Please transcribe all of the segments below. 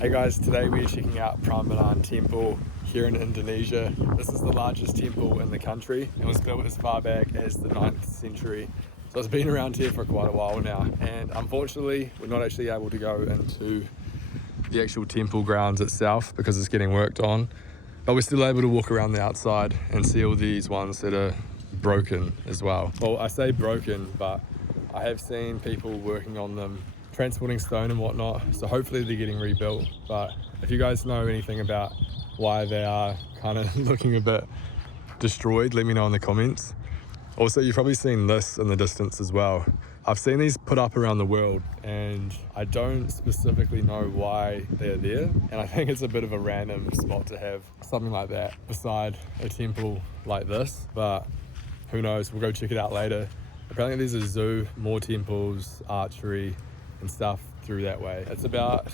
Hey guys, today we're checking out Prambanan Temple here in Indonesia. This is the largest temple in the country and was built as far back as the 9th century. So it's been around here for quite a while now, and unfortunately we're not actually able to go into the actual temple grounds itself because it's getting worked on, but we're still able to walk around the outside and see all these ones that are broken as well. Well, I say broken, but I have seen people working on them, transporting stone and whatnot, so hopefully they're getting rebuilt. But if you guys know anything about why they are kind of looking a bit destroyed, let me know in the comments. Also, you've probably seen this in the distance as well. I've seen these put up around the world and I don't specifically know why they're there, and I think it's a bit of a random spot to have something like that beside a temple like this, but who knows, we'll go check it out later. Apparently there's a zoo, more temples, archery and stuff through that way. It's about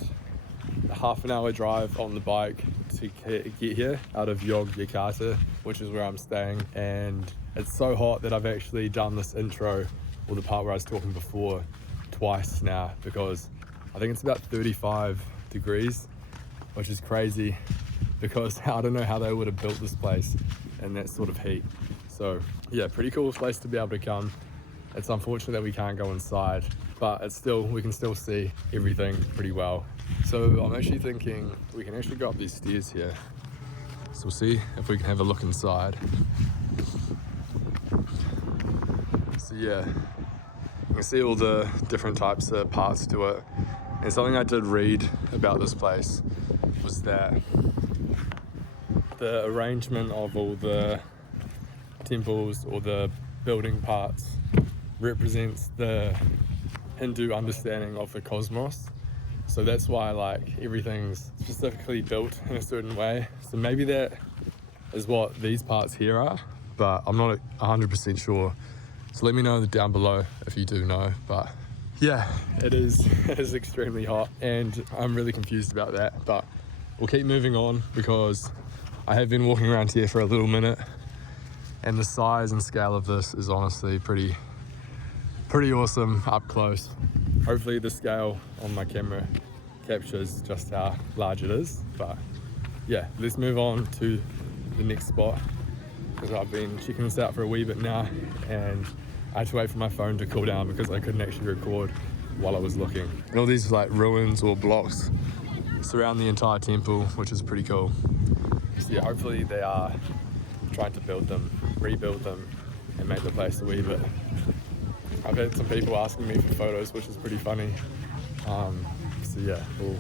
a half an hour drive on the bike to get here out of Yogyakarta, which is where I'm staying. And it's so hot that I've actually done this intro, or the part where I was talking before, twice now, because I think it's about 35 degrees, which is crazy because I don't know how they would have built this place in that sort of heat. So yeah, pretty cool place to be able to come. It's unfortunate that we can't go inside, but we can still see everything pretty well. So I'm actually thinking we can actually go up these stairs here. So we'll see if we can have a look inside. So yeah, you can see all the different types of parts to it. And something I did read about this place was that the arrangement of all the temples or the building parts represents the Hindu understanding of the cosmos. So that's why like everything's specifically built in a certain way. So maybe that is what these parts here are, but I'm not 100% sure. So let me know down below if you do know. But yeah, it is extremely hot and I'm really confused about that, but we'll keep moving on because I have been walking around here for a little minute and the size and scale of this is honestly pretty awesome up close. Hopefully the scale on my camera captures just how large it is, but yeah, let's move on to the next spot because I've been checking this out for a wee bit now and I had to wait for my phone to cool down because I couldn't actually record while I was looking. And all these like ruins or blocks surround the entire temple, which is pretty cool. So yeah, hopefully they are trying to rebuild them and make the place a wee bit. I've had some people asking me for photos, which is pretty funny. So yeah, we'll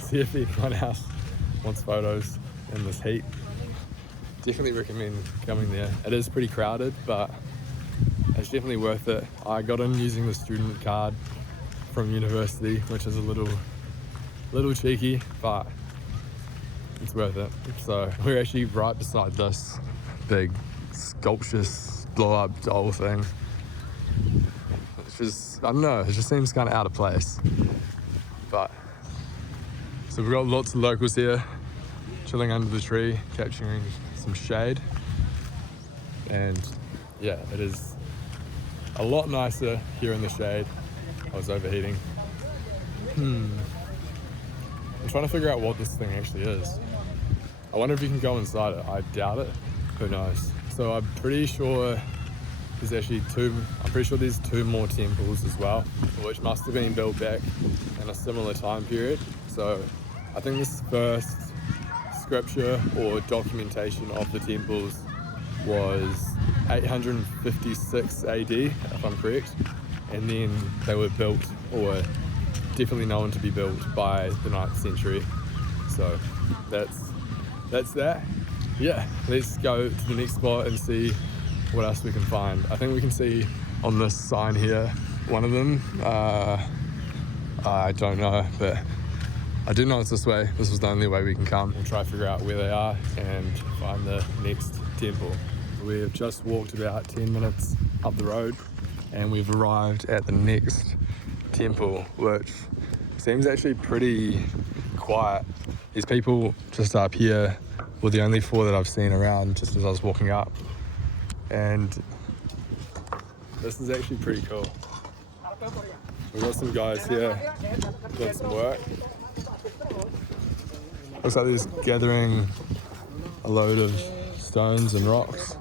see if anyone else wants photos in this heat. Definitely recommend coming there. It is pretty crowded, but it's definitely worth it. I got in using the student card from university, which is a little cheeky, but it's worth it. So we're actually right beside this big sculpturous blow-up doll thing. I don't know, it just seems kind of out of place. But so we've got lots of locals here chilling under the tree, capturing some shade. And yeah, it is a lot nicer here in the shade. I was overheating. I'm trying to figure out what this thing actually is. I wonder if you can go inside it. I doubt it. Who knows? So I'm pretty sure there's two more temples as well, which must have been built back in a similar time period. So I think this first scripture or documentation of the temples was 856 AD, if I'm correct. And then they were built, or definitely known to be built, by the 9th century. So that's that. Yeah, let's go to the next spot and see what else we can find. I think we can see on this sign here, one of them. I don't know, but I do know it's this way. This was the only way we can come. We'll try to figure out where they are and find the next temple. We've just walked about 10 minutes up the road and we've arrived at the next temple, which seems actually pretty quiet. These people just up here were the only 4 that I've seen around just as I was walking up. And this is actually pretty cool. We've got some guys here doing some work. Looks like he's gathering a load of stones and rocks.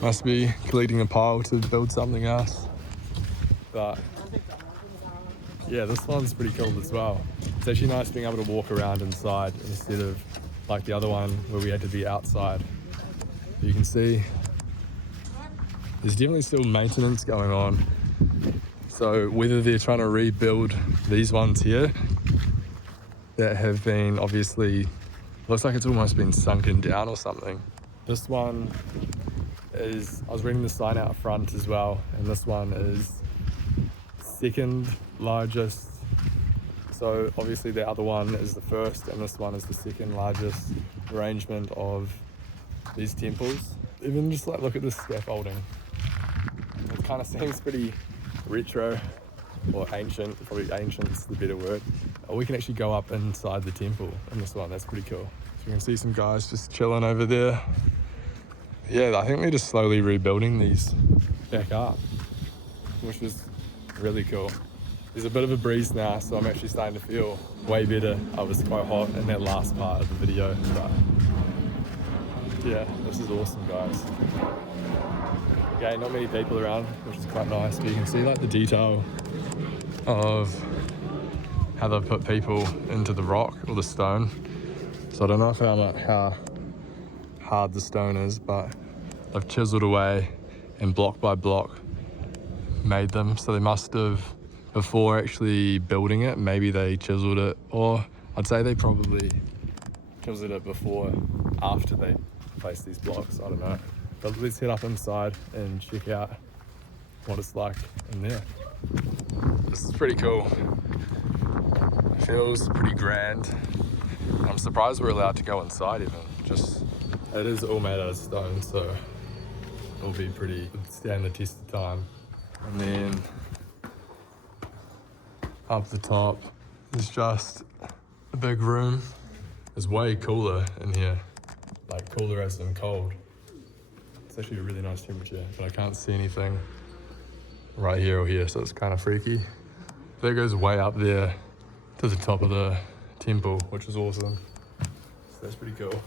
Must be collecting a pile to build something else. But yeah, this one's pretty cool as well. It's actually nice being able to walk around inside instead of like the other one where we had to be outside. You can see there's definitely still maintenance going on. So whether they're trying to rebuild these ones here that have been obviously, looks like it's almost been sunken down or something. This one is, I was reading the sign out front as well, and this one is second largest. So obviously the other one is the first and this one is the second largest arrangement of these temples. Even just like look at this scaffolding. It kind of seems pretty retro or ancient, probably ancient's the better word. We can actually go up inside the temple in this one, that's pretty cool. So you can see some guys just chilling over there. Yeah, I think they're just slowly rebuilding these back up, which is really cool. There's a bit of a breeze now, so I'm actually starting to feel way better. I was quite hot in that last part of the video, but yeah, this is awesome, guys. Okay, not many people around, which is quite nice, but you can see like the detail of how they've put people into the rock or the stone. So I don't know how hard the stone is, but they've chiseled away and block by block made them. So they must have, before actually building it, maybe they chiseled it, or I'd say they probably chiseled it before, after they placed these blocks, I don't know. But let's head up inside and check out what it's like in there. This is pretty cool. It feels pretty grand. I'm surprised we're allowed to go inside even. Just, it is all made out of stone, so it'll be pretty, stand the test of time. And then up the top is just a big room. It's way cooler in here, like cooler as in cold. It's actually a really nice temperature, but I can't see anything right here or here, so it's kind of freaky. That goes way up there to the top of the temple, which is awesome. So that's pretty cool.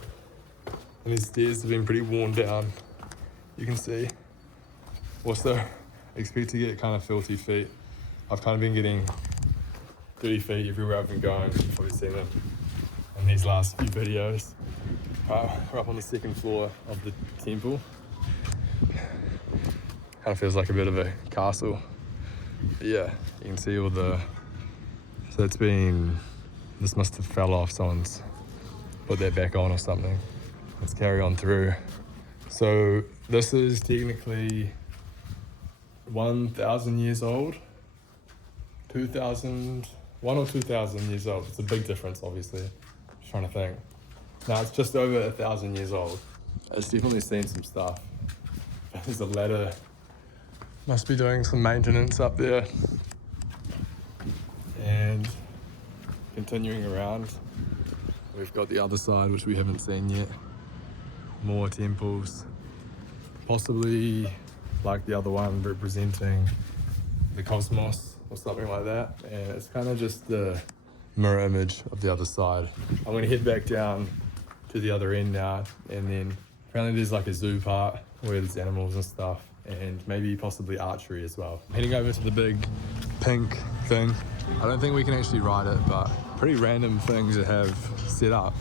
And these stairs have been pretty worn down, you can see. Also, expect to get kind of filthy feet. I've kind of been getting dirty feet everywhere I've been going. You've probably seen them in these last few videos. We're up on the second floor of the temple. Kind of feels like a bit of a castle. But yeah, you can see all the, so it's been, this must have fell off, someone's put that back on or something. Let's carry on through. So this is technically 1,000 years old, 1 or 2,000 years old. It's a big difference, obviously. Just trying to think. Now it's just over 1,000 years old. It's definitely seen some stuff. There's a ladder. Must be doing some maintenance up there. And continuing around, we've got the other side, which we haven't seen yet. More temples. Possibly like the other one representing the cosmos or something like that. And it's kind of just the mirror image of the other side. I'm gonna head back down to the other end now, and then apparently there's like a zoo part where there's animals and stuff, and maybe possibly archery as well. Heading over to the big pink thing. I don't think we can actually ride it, but pretty random things to have set up.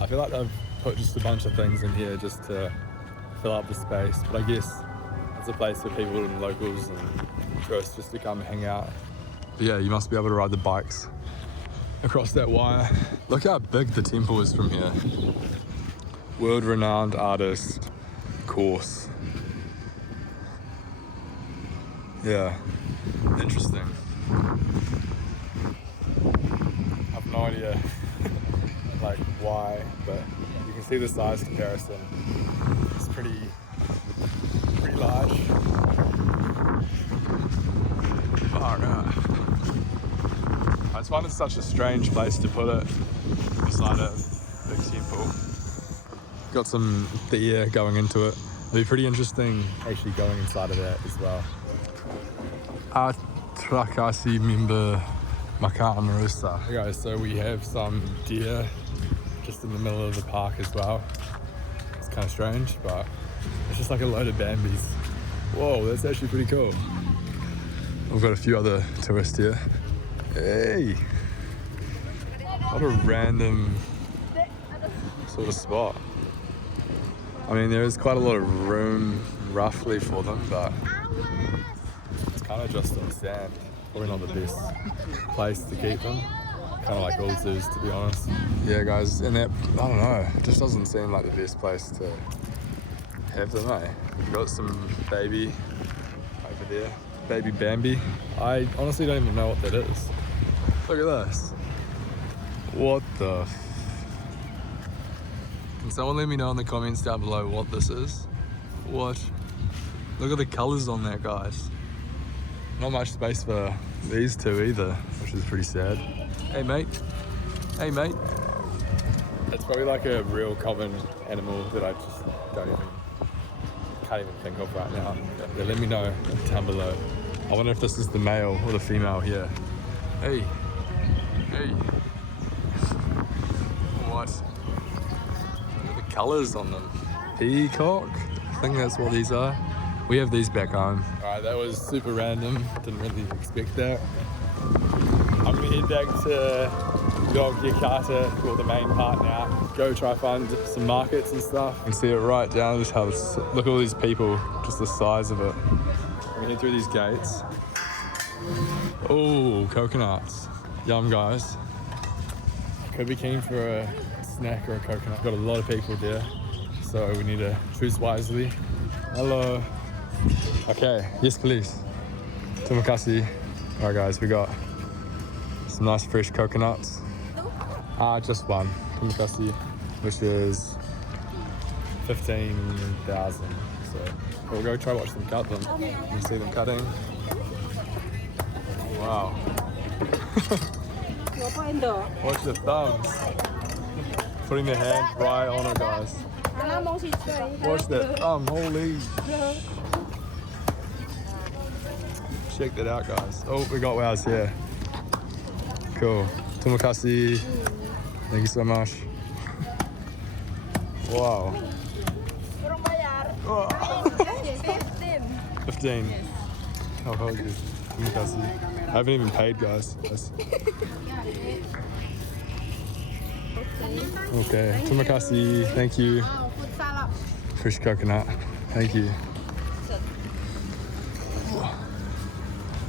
I feel like they've put just a bunch of things in here just to fill up the space, but I guess it's a place for people and locals and tourists just to come hang out. But yeah, you must be able to ride the bikes across that wire. Look how big the temple is from here. World-renowned artist course. Yeah, interesting. I have no idea like why, but you can see the size comparison. It's pretty large. Far out. I just find it's such a strange place to put it beside a big temple. Got some the air going into it. It'll be pretty interesting actually going inside of that as well. Atrakasi member Macaamarusa. Okay guys, so we have some deer just in the middle of the park as well. It's kind of strange, but it's just like a load of Bambis. Whoa, that's actually pretty cool. We've got a few other tourists here. Hey! What a random sort of spot. I mean, there is quite a lot of room roughly for them, but it's kind of just on sand. Probably not the best place to keep them. Kind of like all zoos, to be honest. Yeah, guys, and that, I don't know, it just doesn't seem like the best place to have them, eh? We've got some baby over there. Baby Bambi. I honestly don't even know what that is. Look at this. What the Can someone let me know in the comments down below what this is? What? Look at the colors on that, guys. Not much space for these two either, which is pretty sad. Hey mate. Hey mate. It's probably like a real common animal that I just can't even think of right now. Yeah, let me know down below. I wonder if this is the male or the female here. Hey. Hey. What? Look at the colors on them. Peacock? I think that's what these are. We have these back home. Alright, that was super random. Didn't really expect that. I'm gonna head back to Yogyakarta, or the main part now. Go try find some markets and stuff. You can see it right down this house. Look at all these people, just the size of it. I'm gonna head through these gates. Oh, coconuts. Yum, guys. Could be keen for a snack or a coconut. Got a lot of people there, so we need to choose wisely. Hello. Okay, yes please. Terima kasih. Alright guys, we got some nice fresh coconuts. Just one. Terima kasih. Which is 15,000. So we'll go try watch them cut them. You can see them cutting. Wow. Watch the thumbs. Putting their hand right on it, guys. Watch that thumb, holy. Check that out, guys. Oh, we got wows here. Cool. Terima kasih. Thank you so much. Wow. Oh. 15. How hold you? Terima kasih. I haven't even paid, guys. Okay. Terima kasih. Thank you. Fresh coconut. Thank you.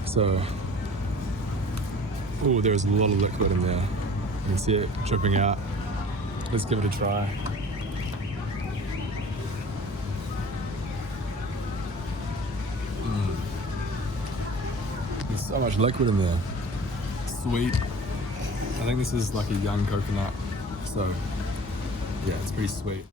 So, oh, there's a lot of liquid in there. You can see it dripping out. Let's give it a try. There's so much liquid in there. Sweet. I think this is like a young coconut. So, yeah, it's pretty sweet.